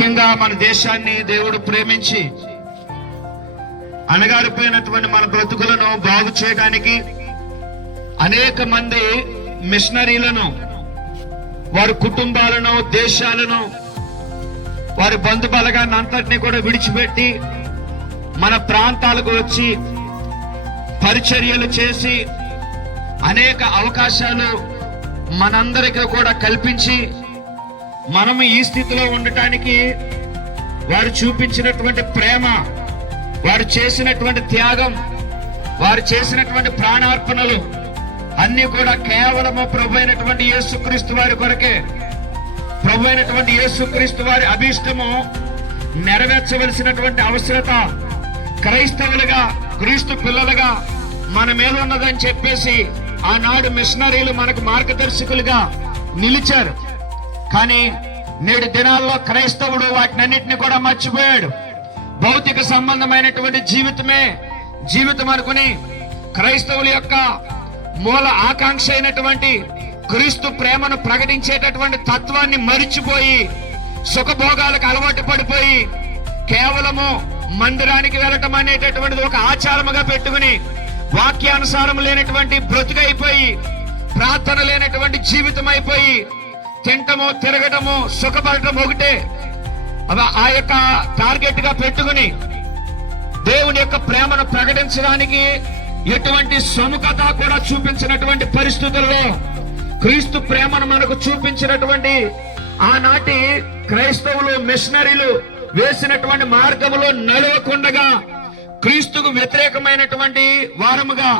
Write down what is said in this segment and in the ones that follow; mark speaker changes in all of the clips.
Speaker 1: ముఖ్యంగా మన దేశాన్ని దేవుడు ప్రేమించి అణగారిపోయినటువంటి మన బ్రతుకులను బాగు చేయడానికి అనేక మంది మిషనరీలను వారి కుటుంబాలను దేశాలను వారి బంధు బలగాన్ని అంతటినీ కూడా విడిచిపెట్టి మన ప్రాంతాలకు వచ్చి పరిచర్యలు చేసి అనేక అవకాశాలు మనందరికీ కూడా కల్పించి మనము ఈ స్థితిలో ఉండటానికి వారు చూపించినటువంటి ప్రేమ వారు చేసినటువంటి త్యాగం వారు చేసినటువంటి ప్రాణార్పణలు అన్ని కూడా కేవలము ప్రభు అయినటువంటి యేసుక్రీస్తు వారి కొరకే. ప్రభు అయినటువంటి యేసుక్రీస్తు వారి అభీష్టము నెరవేర్చవలసినటువంటి అవసరత క్రైస్తవులుగా క్రీస్తు పిల్లలుగా మన మీద ఉన్నదని చెప్పేసి ఆనాడు మిషనరీలు మనకు మార్గదర్శకులుగా నిలిచారు. కానీ నేడు దినాల్లో క్రైస్తవుడు వాటినన్నిటిని కూడా మర్చిపోయాడు. భౌతిక సంబంధమైనటువంటి జీవితమే జీవితం అనుకుని క్రైస్తవుల యొక్క మూల ఆకాంక్ష అయినటువంటి క్రీస్తు ప్రేమను ప్రకటించేటటువంటి తత్వాన్ని మరిచిపోయి సుఖభోగాలకు అలవాటు పడిపోయి కేవలము మందిరానికి వెళ్ళటం అనేటటువంటిది ఒక ఆచారముగా పెట్టుకుని వాక్యానుసారం లేనటువంటి బ్రతుకైపోయి ప్రార్థన లేనటువంటి జీవితం అయిపోయి తింటము తిరగటము సుఖపడటం ఒకటే. అవి ఆ యొక్క టార్గెట్గా పెట్టుకుని దేవుని యొక్క ప్రేమను ప్రకటించడానికి ఎటువంటి సముఖత కూడా చూపించినటువంటి పరిస్థితుల్లో క్రీస్తు ప్రేమను మనకు చూపించినటువంటి ఆనాటి క్రైస్తవులు మిషనరీలు వేసినటువంటి మార్గములో నడవకుండగా క్రీస్తుకు వ్యతిరేకమైనటువంటి వారముగా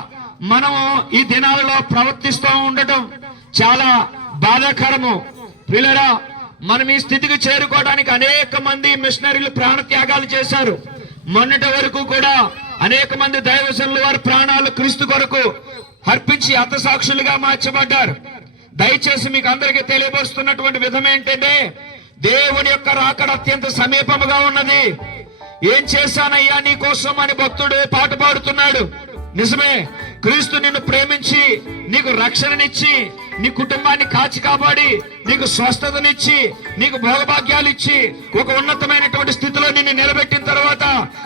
Speaker 1: మనము ఈ దినాలలో ప్రవర్తిస్తూ ఉండటం చాలా బాధాకరము. పిల్లరా మనం ఈ స్థితికి చేరుకోవడానికి అనేక మంది మిషనరీలు ప్రాణత్యాగాలు చేశారు. మొన్నటి వరకు కూడా అనేక మంది దైవజనులు వారి ప్రాణాలు క్రీస్తు కొరకు అర్పించి అర్థసాక్షులుగా మార్చబడ్డారు. దయచేసి మీకు అందరికీ తెలియపరుస్తున్నటువంటి విధం ఏంటంటే దేవుని యొక్క రాకడ అత్యంత సమీపముగా ఉన్నది. ఏం చేశానయ్యా నీ కోసం అని భక్తుడు పాట పాడుతున్నాడు. నిజమే క్రీస్తు నిన్ను ప్రేమించి నీకు రక్షణనిచ్చి నీ కుటుంబాన్ని కాచి కాపాడి నీకు స్వస్థతనిచ్చి నీకు భోగభాగ్యాలు ఇచ్చి ఒక ఉన్నతమైనటువంటి స్థితిలో నిన్ను నిలబెట్టిన తర్వాత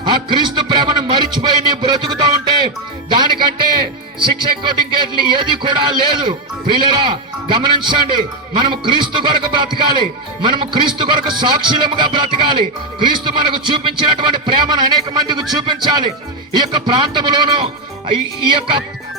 Speaker 1: ఆ క్రీస్తు ప్రేమను మరిచిపోయి నీ బ్రతుకుతూ ఉంటే దానికంటే శిక్ష ఇంకోటి ఏది కూడా లేదు. ప్రియులరా గమనించండి మనము క్రీస్తు కొరకు బ్రతకాలి మనము క్రీస్తు కొరకు సాక్షులముగా బ్రతకాలి క్రీస్తు మనకు చూపించినటువంటి ప్రేమను అనేక మందికి చూపించాలి. ఈ యొక్క ప్రాంతంలోనూ ఈ- ఈ యొక్క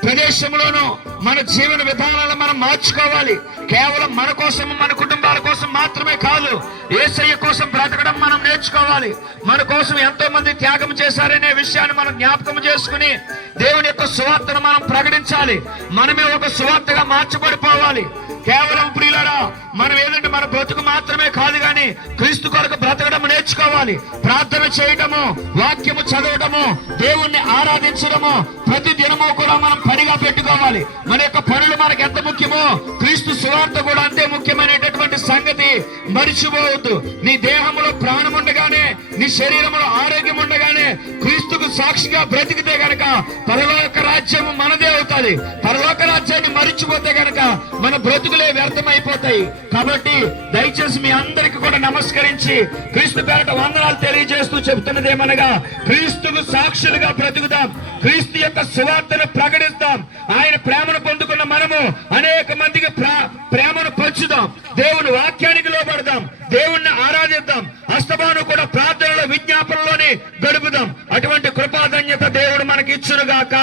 Speaker 1: ప్రదేశంలోనూ మన జీవన విధానాలను మనం మార్చుకోవాలి. కేవలం మన కోసం మన కుటుంబాల కోసం మాత్రమే కాదు ఏసయ్య కోసం బ్రతకడం మనం నేర్చుకోవాలి. మన కోసం ఎంతో మంది త్యాగం చేశారనే విషయాన్ని మనం జ్ఞాపకం చేసుకుని దేవుని యొక్క సువార్తను మనం ప్రకటించాలి. మనమే ఒక సువార్తగా మార్చబడిపోవాలి. కేవలం ప్రియులరా మనం ఏదంటే మన బ్రతుకు మాత్రమే కాదు కానీ క్రీస్తు కొరకు బ్రతకడం నేర్చుకోవాలి. ప్రార్థన చేయటము వాక్యము చదవటము దేవుణ్ణి ఆరాధించడము ప్రతి దినము కూడా మనం పనిగా పెట్టుకోవాలి. మన యొక్క పనులు మనకు ఎంత ముఖ్యమో క్రీస్తు సువార్త కూడా అంతే ముఖ్యమైనటువంటి సంగతి మరిచిపోవద్దు. నీ దేహంలో ప్రాణం ఉండగానే నీ శరీరంలో ఆరోగ్యం ఉండగానే క్రీస్తుకు సాక్షిగా బ్రతికితే గనక పరలోక రాజ్యం మనదే అవుతుంది. పరలోక రాజ్యాన్ని మరిచిపోతే గనక మన బ్రతుకులే వ్యర్థమైపోతాయి. కాబట్టి దయచేసి మీ అందరికి కూడా నమస్కరించి క్రీస్తు పేరట వందనాలు తెలియజేస్తూ చెబుతున్నదేమనగా క్రీస్తుకు సాక్షులుగా బ్రతుకుదాం. క్రీస్తు యొక్క సువార్తను ప్రకటిస్తాం. ఆయన ప్రేమను పొందుకున్న మనము అనేక మందికి ప్రేమను పంచుదాం. దేవుని దేవుణ్ణి ఆరాధిద్దాం. అస్తమాను కూడా ప్రార్థనలో విజ్ఞాపనలోనే గడుపుదాం. అటువంటి కృపాధన్యత దేవుడు మనకి ఇచ్చునుగాక